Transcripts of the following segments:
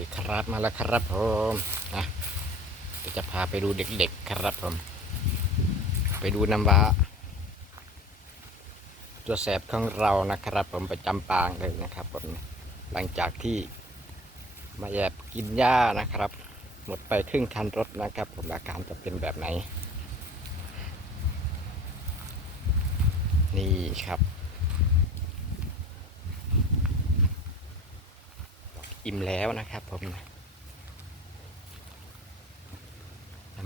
ดีครับมาแล้วครับผมนะเดี๋ยวจะพาไปดูเด็ก ๆ ครับผม ไปดูน้ำว้าตัวแสบของเรานะครับ ผมประจำปางเลยนะครับผมหลังจากที่มาแอบกินหญ้านะครับ หมดไปครึ่งคันรถนะครับ ผมอาการจะเป็นแบบไหน นี่ครับ อิ่มแล้วนะครับผมนะ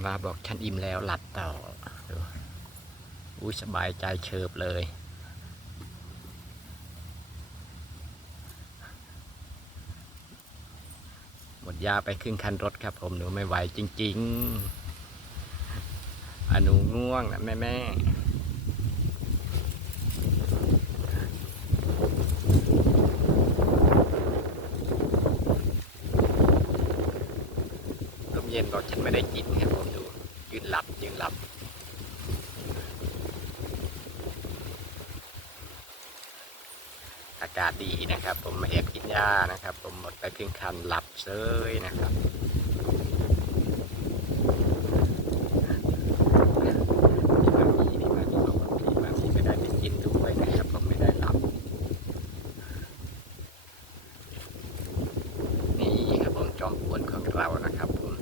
มาบอกฉันอิ่มแล้วหลับต่ออุ้ยสบายใจเชิบเลยหมดยาไปครึ่งคันรถครับผมหนูไม่ไหวจริง ๆอะหนูง่วงนะแม่แม่ เย็นบอกฉันไม่ได้กินครับผมดู ยืนหลับ ยืนหลับ อากาศดีนะครับ ผมมาแอบกินหญ้านะครับ ผมหมดไปครึ่งคันหลับเซยนะครับพี่มามีนี่มามีบอกว่าพี่มามีไม่ได้ไปกินด้วยนะครับ ผมไม่ได้หลับ นี่ครับผมจอมปวนของเรานะครับ ผม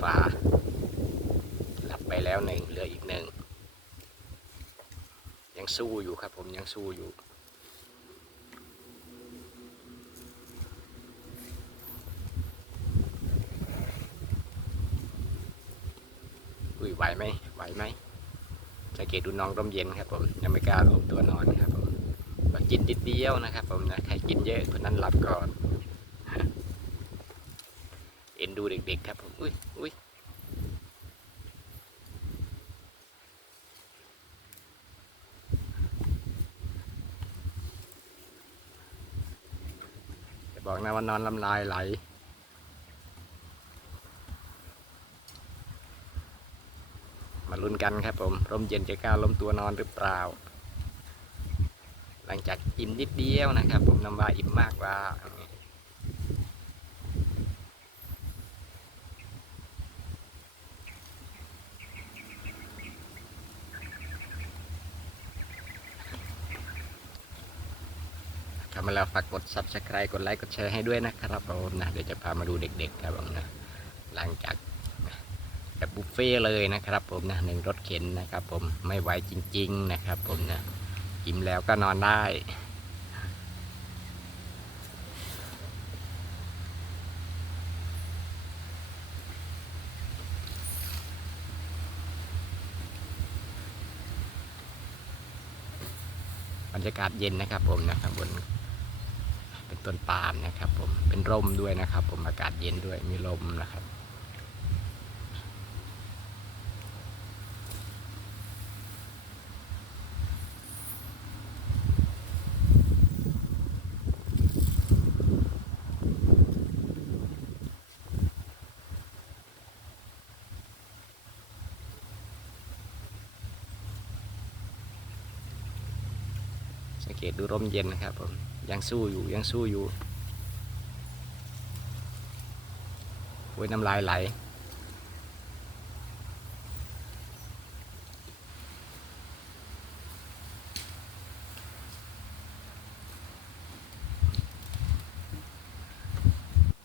แปดคนละฟ้าหลับไปแล้วหนึ่งเหลืออีกหนึ่ง ยังสู้อยู่ครับผมยังสู้อยู่ อุ้ยไหวไหมไหวไหมสังเกตดูน้องร่มเย็นครับผมยังไม่กล้าลงตัวนอนครับผมก็กินนิดเดียวนะครับผมนะใครกินเยอะคนนั้นหลับก่อน เอ็นดูเด็กๆครับผม อุ้ยอุ้ยจะบอกนะว่านอนลำลายไหลมาลุ้นกันครับผมร่มเย็นจะกล้าล้มตัวนอนหรือเปล่า หลังจากอิ่มนิดเดียวนะครับ ผมน้ำว่าอิ่มมากว่าทำ มาแล้วฝากกด subscribe กดไลค์กดแชร์ให้ด้วยนะครับผมนะเดี๋ยวจะพามาดูเด็กๆครับผมนะหลังจากแบบบุฟเฟ่เลยนะครับผมนะหนึ่งรถเข็นนะครับ ผมไม่ไหวจริง ๆ นะครับ ผมนะอิ่มแล้วก็นอนได้บรรยากาศเย็นนะครับผมนะครับบน ต้นปาล์มนะครับ ผมเป็นร่มด้วยนะครับ ผมอากาศเย็นด้วยมีลมนะครับสังเกตดูร่มเย็นนะครับผม ยังสู้อยู่ ยังสู้อยู่โอ้ยน้ำลายไหล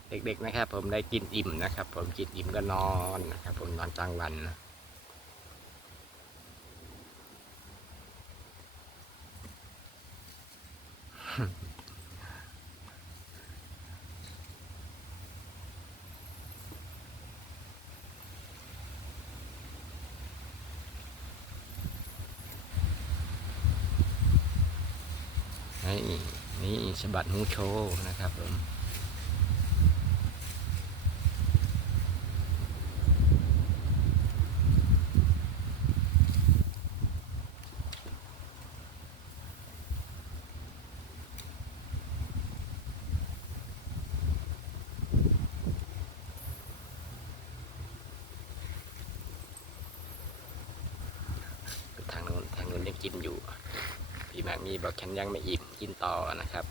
เด็กๆนะครับ ผมได้กินอิ่มนะครับ ผมกินอิ่มก็นอนนะครับ ผมนอนกลางวันนะ นี่นี่สบัดหูโชว์นะครับผมทางโน้นทางโน้นยังกินอยู่ แบบมีบอกฉันยังไม่อิ่มกินต่อนะครับ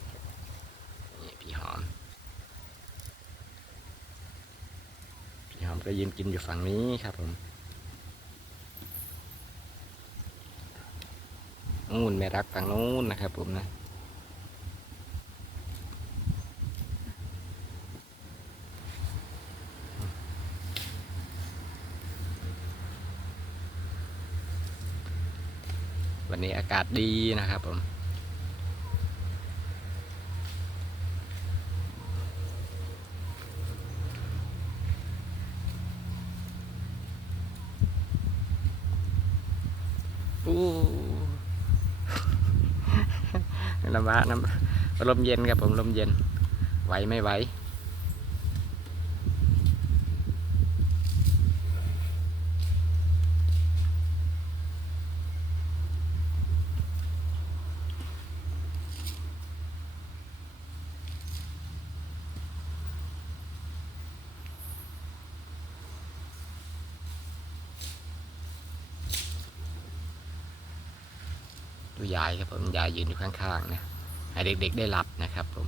นี่พี่หอม พี่หอมก็ยืนกินอยู่ฝั่งนี้ครับผมนู่นแม่รักฝั่งนู้นนะครับผมนะ วันนี้อากาศดีนะครับผมอู้ลำบากน้ำลมเย็นครับผมลมเย็นไหวไม่ไหว ดูยายครับผมยายยืนอยู่ข้างๆนะให้เด็กๆได้รับนะครับผม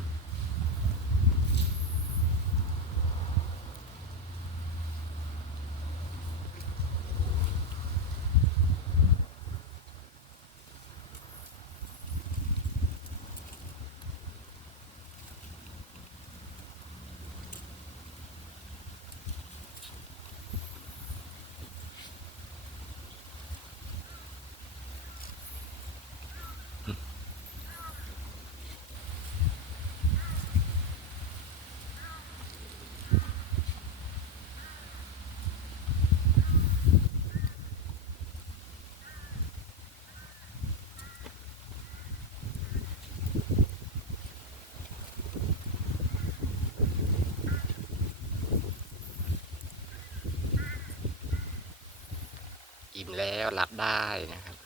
อิ่มแล้วหลับได้นะครับ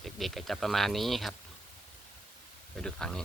เด็กๆก็จะประมาณนี้ครับ ไปดูฝั่งนี้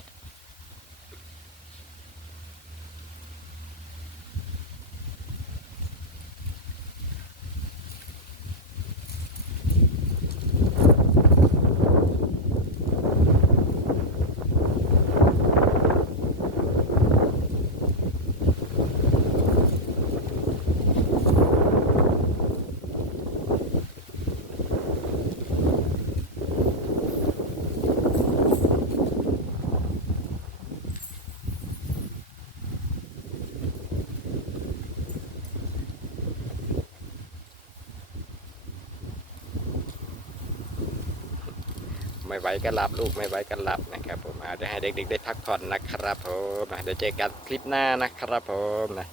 ไม่ไหวก็หลับลูกไม่ไหวก็หลับนะครับผมอาจจะให้เด็กๆได้พักผ่อนนะครับผมเดี๋ยวเจอกันคลิปหน้านะครับผมนะ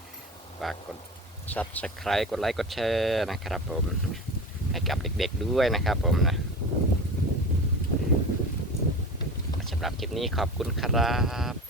ฝากกด subscribe กดไลค์กดแชร์นะครับผมให้กับเด็กๆด้วยนะครับผมนะสำหรับคลิปนี้ขอบคุณครับ